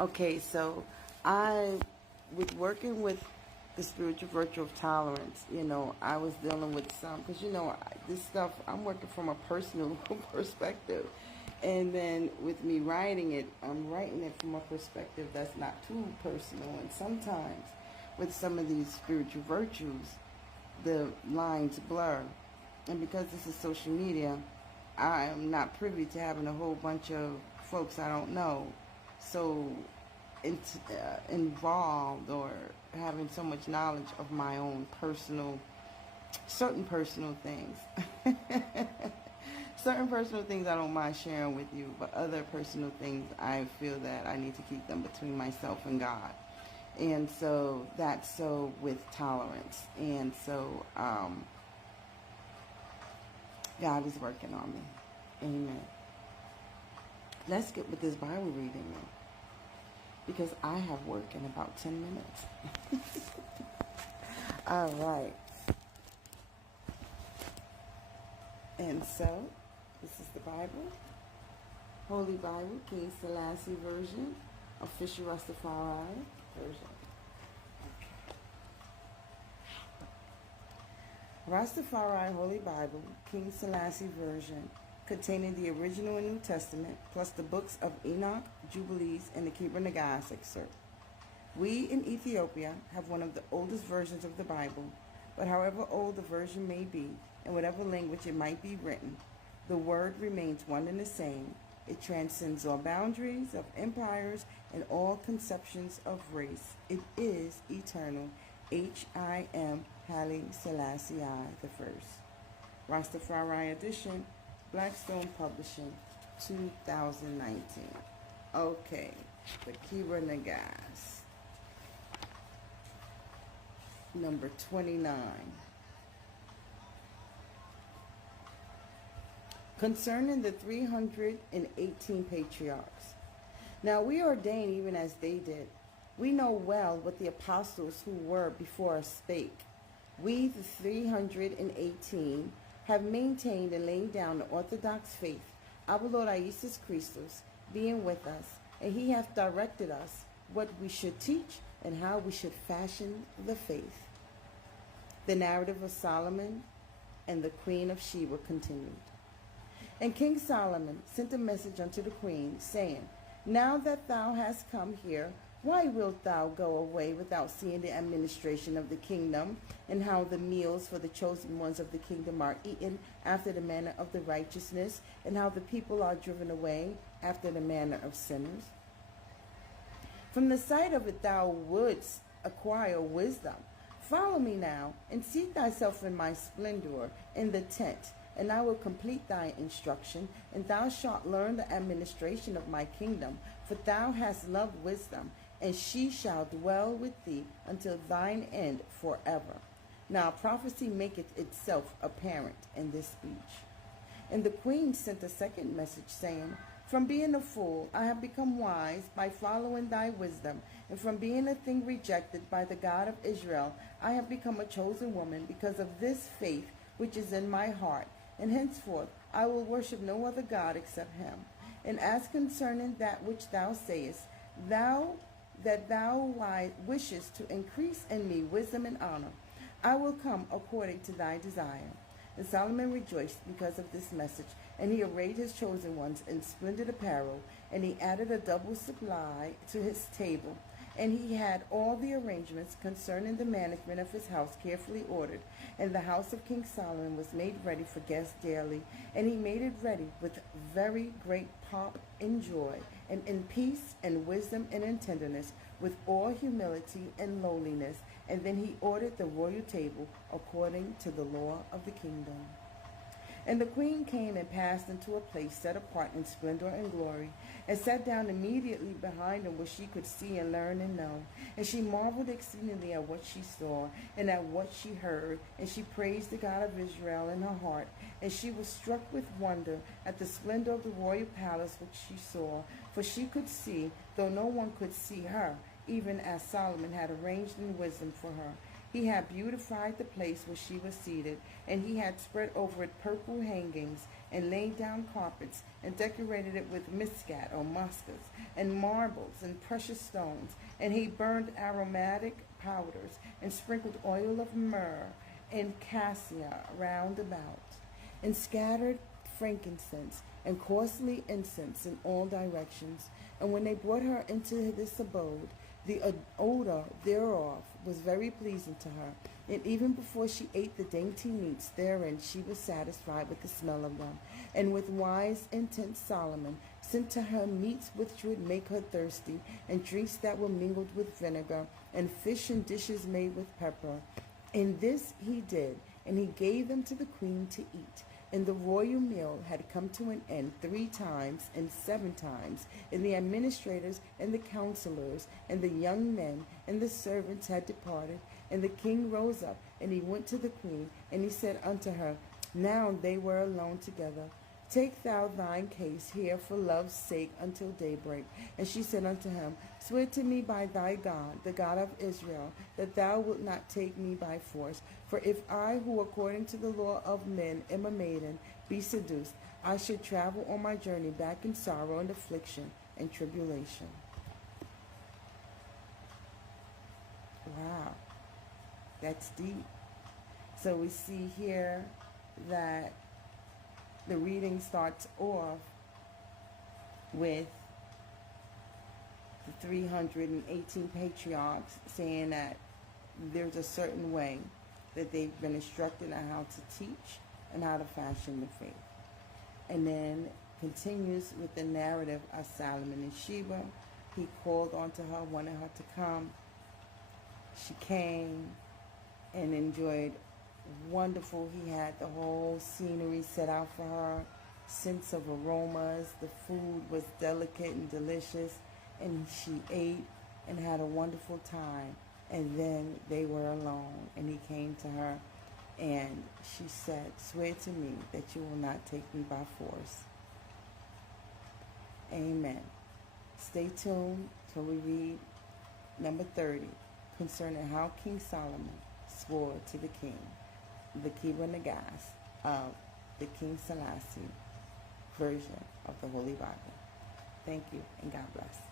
Okay, so with working with the spiritual virtue of tolerance, I was dealing with some, because, this stuff, I'm working from a personal perspective. And then with me writing it, I'm writing it from a perspective that's not too personal. And sometimes with some of these spiritual virtues, the lines blur. And because this is social media, I am not privy to having a whole bunch of folks I don't know so involved, or having so much knowledge of my own certain personal things. Certain personal things I don't mind sharing with you, but other personal things I feel that I need to keep them between myself and God. And so that's so with tolerance. And so God is working on me. Amen. Let's get with this Bible reading now, because I have work in about 10 minutes. All right. And so, this is the Bible. Holy Bible, King Selassie version, official Rastafari version. Rastafari Holy Bible, King Selassie version, containing the original and New Testament, plus the books of Enoch, Jubilees, and the Kebra Nagast Excerpt. We in Ethiopia have one of the oldest versions of the Bible, but however old the version may be, in whatever language it might be written, the word remains one and the same. It transcends all boundaries of empires and all conceptions of race. It is eternal. H.I.M. Haile Selassie I. Rastafari edition, Blackstone Publishing, 2019. Okay, the Kebra Nagast, number 29. Concerning the 318 patriarchs. Now we ordain even as they did. We know well what the apostles who were before us spake. We, the 318, have maintained and laid down the orthodox faith, our Lord Jesus Christus being with us, and he hath directed us what we should teach and how we should fashion the faith. The narrative of Solomon and the Queen of Sheba continued. And King Solomon sent a message unto the queen, saying, Now that thou hast come here, why wilt thou go away without seeing the administration of the kingdom, and how the meals for the chosen ones of the kingdom are eaten after the manner of the righteousness, and how the people are driven away after the manner of sinners? From the sight of it thou wouldst acquire wisdom. Follow me now, and seat thyself in my splendor in the tent, and I will complete thy instruction, and thou shalt learn the administration of my kingdom, for thou hast loved wisdom, and she shall dwell with thee until thine end forever. Now prophecy maketh itself apparent in this speech. And the queen sent a second message, saying, From being a fool I have become wise by following thy wisdom, and from being a thing rejected by the God of Israel I have become a chosen woman because of this faith which is in my heart, and henceforth I will worship no other God except him. And as concerning that which thou sayest, thou wishest to increase in me wisdom and honor, I will come according to thy desire. And Solomon rejoiced because of this message, and he arrayed his chosen ones in splendid apparel, and he added a double supply to his table. And he had all the arrangements concerning the management of his house carefully ordered, and the house of King Solomon was made ready for guests daily, and he made it ready with very great pomp and joy, and in peace and wisdom and in tenderness, with all humility and lowliness. And then he ordered the royal table according to the law of the kingdom. And the queen came and passed into a place set apart in splendor and glory, and sat down immediately behind him, where she could see and learn and know. And she marveled exceedingly at what she saw and at what she heard, and she praised the God of Israel in her heart. And she was struck with wonder at the splendor of the royal palace which she saw, for she could see, though no one could see her, even as Solomon had arranged in wisdom for her. He had beautified the place where she was seated, and he had spread over it purple hangings, and laid down carpets, and decorated it with muscat or muskets, and marbles, and precious stones. And he burned aromatic powders, and sprinkled oil of myrrh and cassia round about, and scattered frankincense and costly incense in all directions. And when they brought her into this abode, the odor thereof was very pleasing to her. And even before she ate the dainty meats therein, she was satisfied with the smell of them. And with wise intent Solomon sent to her meats which would make her thirsty, and drinks that were mingled with vinegar, and fish and dishes made with pepper. And this he did, and he gave them to the queen to eat. And the royal meal had come to an end 3 times and 7 times, and the administrators and the counselors and the young men and the servants had departed. And the king rose up, and he went to the queen, and he said unto her, now they were alone together, take thou thine case here for love's sake until daybreak. And she said unto him, swear to me by thy God, the God of Israel, that thou wilt not take me by force. For if I, who according to the law of men am a maiden, be seduced, I should travel on my journey back in sorrow and affliction and tribulation. Wow, that's deep. So we see here that the reading starts off with the 318 patriarchs saying that there's a certain way that they've been instructed on how to teach and how to fashion the faith. And then continues with the narrative of Solomon and Sheba. He called onto her, wanted her to come. She came and enjoyed wonderful. He had the whole scenery set out for her, scents of aromas. The food was delicate and delicious, and she ate and had a wonderful time. And then they were alone, and he came to her, and she said, swear to me that you will not take me by force. Amen. Stay tuned till we read number 30, concerning how King Solomon swore to the king, the Kebra Nagast of the King Selassie version of the Holy Bible. Thank you, and God bless.